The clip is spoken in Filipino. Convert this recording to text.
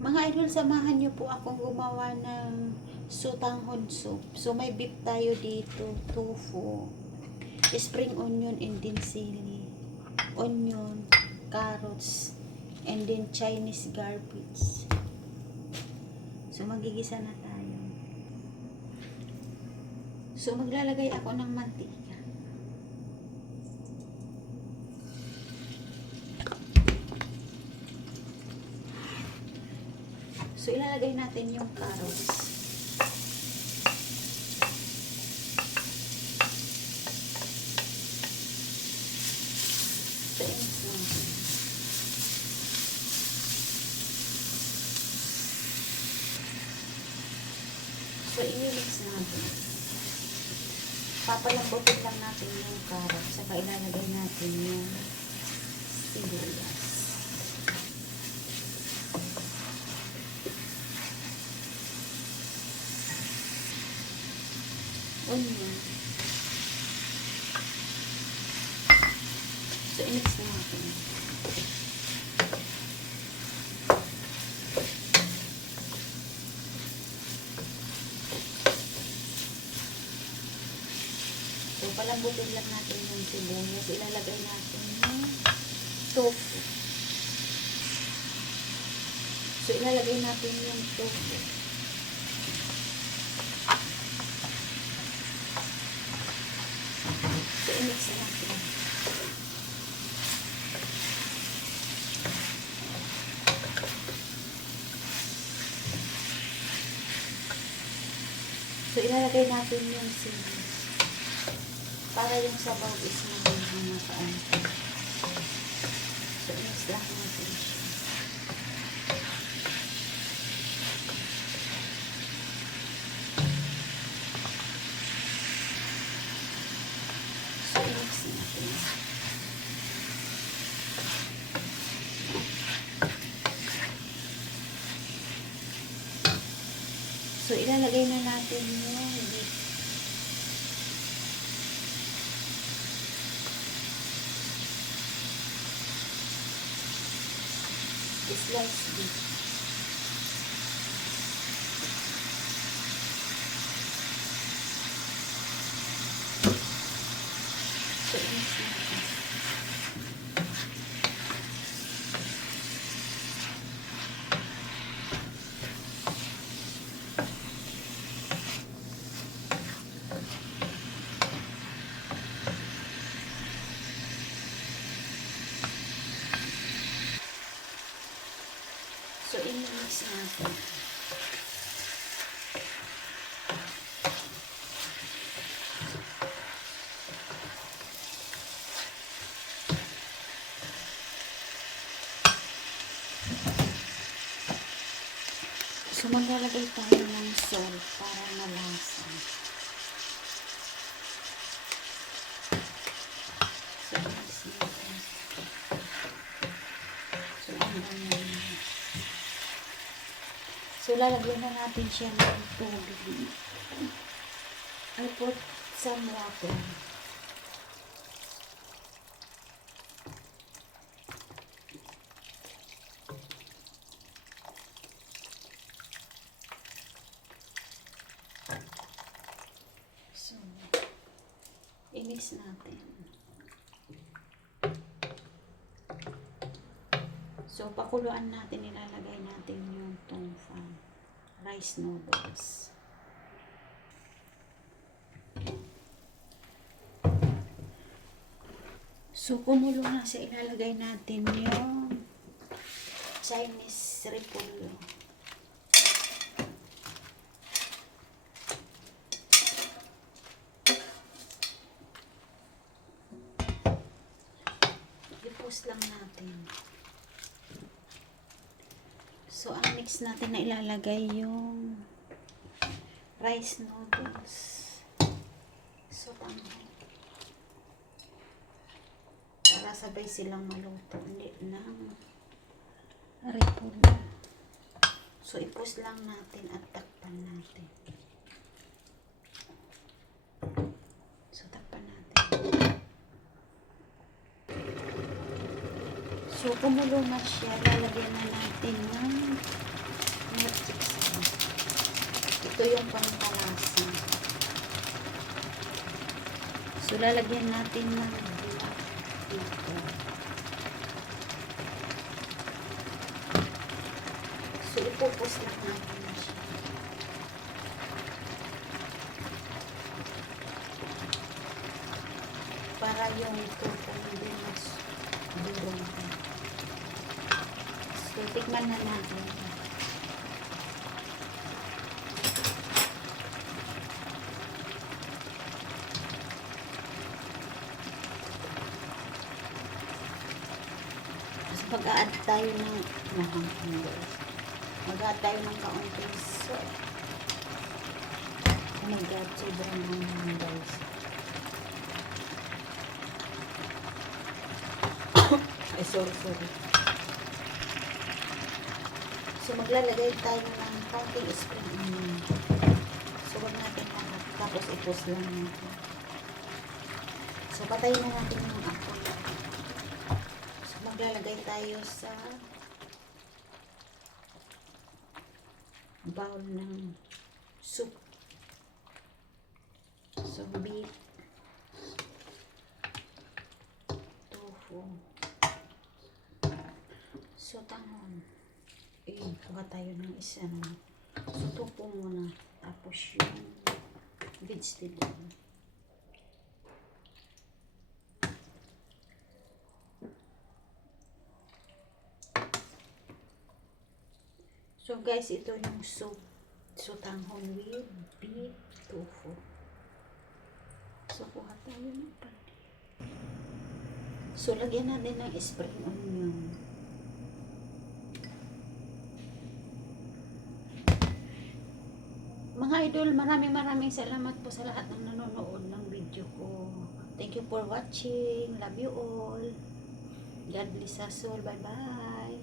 Mga idol, samahan niyo po akong gumawa ng sutanghon soup. So, may beef tayo dito, tofu, spring onion and then sili, onion, carrots, and then Chinese garbage. So, magigisa na tayo. So, maglalagay ako ng mantika. So, ilalagay natin yung carrots. So, i-mix natin. Papalambutin lang natin yung carrots. Saka ilalagay natin yung sibuyas. Onion. So, i-mix natin. So, palambutin lang natin yung sibuyas. Ilalagay natin yung tofu. So, ilalagay natin yung tofu. So, i-mix natin. So, ilalagay natin yung sili. Para yung sabaw is maging makaan. So, i-mix lang natin siya. So, i-mix natin. So, ilalagay na natin yung beef. Slice beef. So, i-mix natin. So, i-mix natin. So, maglalagay tayo ng salt para malasa. So, i-mix natin. So, so, lalagyan na natin siya ng tubig. I put some water. So, i-mix natin. So, pakuluan natin, ilalagay natin yung tofu, rice noodles. So, kumulo na siya, ilalagay natin yung Chinese repolyo. I-post lang natin. So, ang mix natin na ilalagay yung rice noodles. So, para sabay silang maluto. Hindi ng repolyo. So, i-post lang natin at takpan natin. So, takpan natin. So, kumulo na siya. Lalagyan na natin ng Ito yung pangkalasa. So, lalagyan natin ng black pepper. So, ipupos lang natin na siya. Para yung tofu hindi mas durong. So, tikman na natin. Mag-a-add tayo ng mag-a-add tayo ng kaunting salt. Oh my God, sobrang hangin guys. Ay, sorry. So, maglalagay tayo ng kaunting spring onion. So, wag natin lahat. Tapos, ipos lang natin. So, patayin na natin yung apoy. Maglalagay tayo sa bowl ng soup. So, beef, tofu, sotanghon. Kuha tayo ng isa na. So, tofu muna. Tapos yung vegetable. So guys, ito yung soup. Sotanghon with beef tofu. So kuha tayo ng panin. So lagyan natin ng spring onion. Mga idol, maraming salamat po sa lahat ng nanonood ng video ko. Thank you for watching. Love you all. God bless us all. Bye bye.